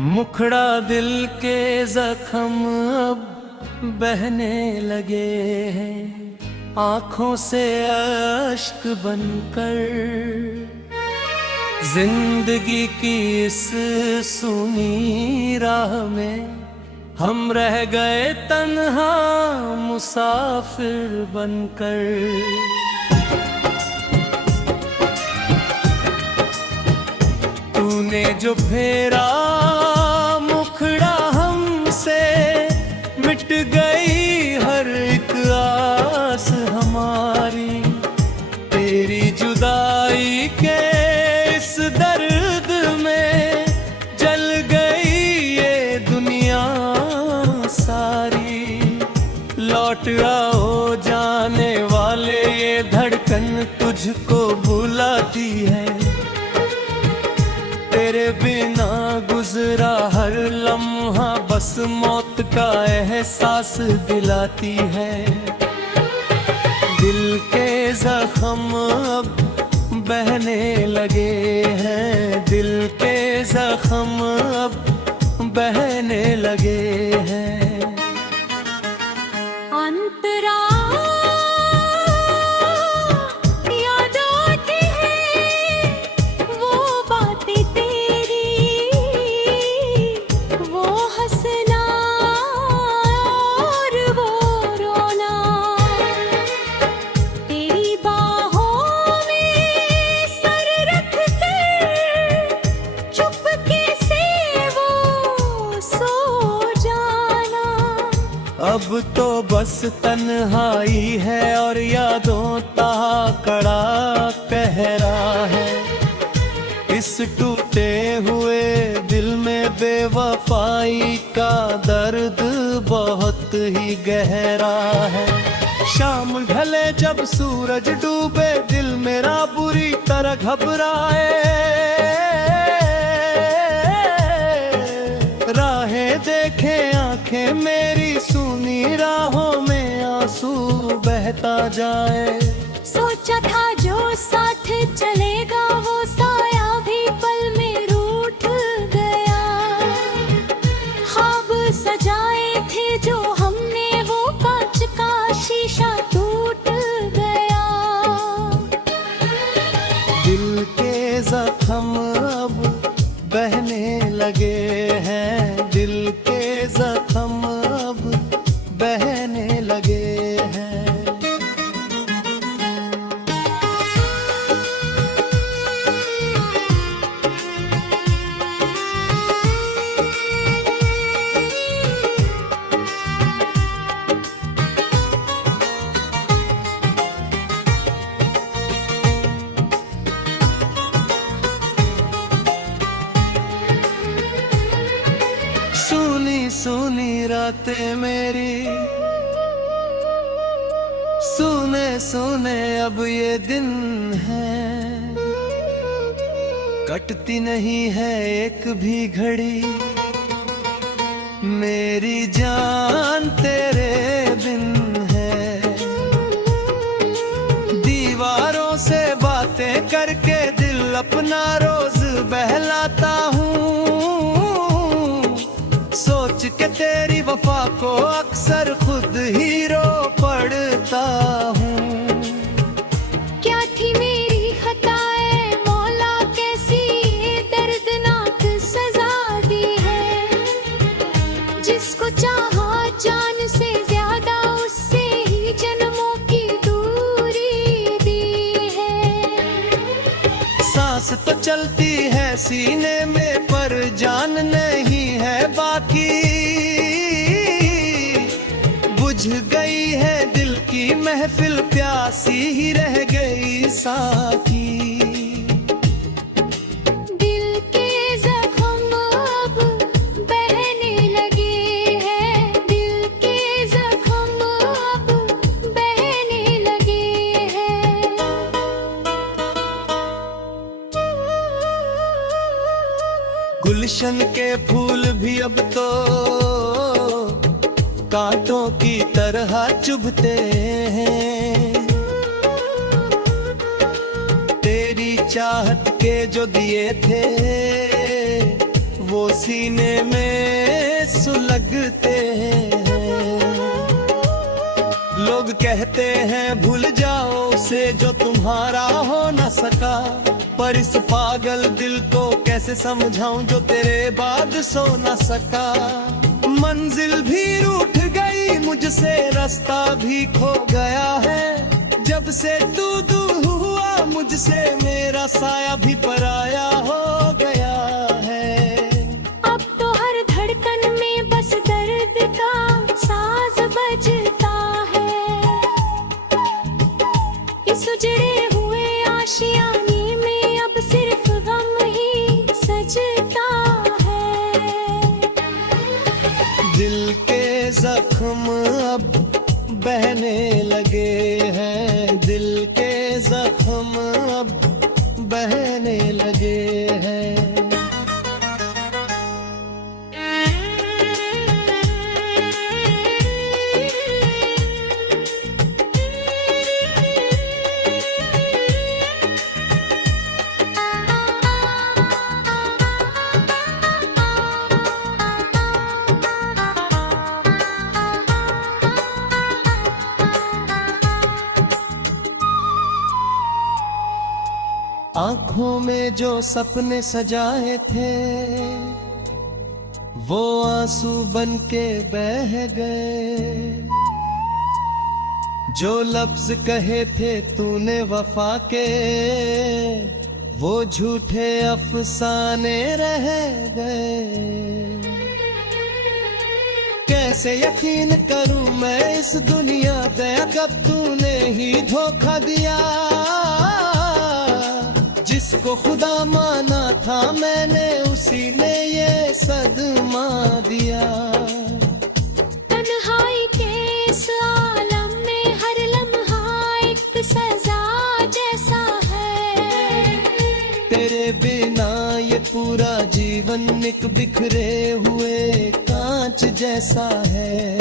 मुखड़ा दिल के जख्म अब बहने लगे हैं, आंखों से अश्क बनकर। जिंदगी की इस सूनी राह में हम रह गए तन्हा मुसाफिर बनकर। तूने जो फेरा मुखड़ा हमसे, मिट गई हर एक आस हमारी। तेरी जुदाई के इस दर्द में जल गई ये दुनिया सारी। लौट आओ जाने वाले, ये धड़कन तुझको बुलाती है। तेरे बिना गुजरा हर लम्हा बस मौत का एहसास दिलाती है। दिल के जख्म अब बहने लगे हैं, दिल के जख्म अब बहने लगे हैं। अंतरा अब तो बस तन्हाई है और यादों ताकड़ा कहरा है। इस टूटे हुए दिल में बेवफाई का दर्द बहुत ही गहरा है। शाम ढले जब सूरज डूबे, दिल मेरा बुरी तरह घबराए। राहें देखे आंखें मेरी, सुनी राहों में आंसू बहता जाए। सोचा था जो साथ चलेगा वो साया भी पल में रूठ गया। ख्वाब सजाए थे जो हमने वो कांच का शीशा टूट गया। दिल के जख्म अब बहने लगे हैं, दिल के जख्म अब बहने लगे हैं। सुनी रातें मेरी, सुने सुने अब ये दिन है। कटती नहीं है एक भी घड़ी मेरी जान तेरे बिन है। दीवारों से बातें करके दिल अपना रोज बहलाता हूँ। सोच के तेरी वफा को अक्सर खुद ही रो पड़ता हूँ। क्या थी मेरी खताएं मौला, कैसी ये दर्दनाक सजा दी है। जिसको चाहा जान से ज्यादा, उससे ही जन्मों की दूरी दी है। सांस तो चलती है सीने में पर जान नहीं है बाकी। बुझ गई है दिल की महफिल, प्यासी ही रह गई साकी। दिल के जख्म अब बहने लगे हैं, दिल के जख्म अब बहने लगे हैं। गुलशन के फूल भी अब तो कांटों की तरह चुभते हैं। तेरी चाहत के जो दिए थे वो सीने में सुलगते हैं। लोग कहते हैं भूल जाओ उसे जो तुम्हारा हो न सका, पर इस पागल दिल को कैसे समझाऊं जो तेरे बाद सो न सका। मंजिल भी रूठ गई मुझसे, रास्ता भी खो गया है। जब से तू दूर हुआ मुझसे, मेरा साया भी पराया हो गया है। अब तो हर धड़कन में बस दर्द का साज बजता है। इस उजड़े हुए आशियाने में अब सिर्फ गम ही सजता है। दिल के जख्म अब बहने लगे हैं, दिल के जख्म अब बहने लगे हैं। आंखों में जो सपने सजाए थे, वो आंसू बन के बह गए। जो लफ्ज कहे थे तूने वफा के, वो झूठे अफसाने रह गए। कैसे यकीन करूं मैं इस दुनिया पे, कब तूने ही धोखा दिया। जिसको खुदा माना था मैंने, उसी ने ये सदमा दिया। तन्हाई के इस आलम में हर लम्हा एक सजा जैसा है। तेरे बिना ये पूरा जीवन एक बिखरे हुए कांच जैसा है।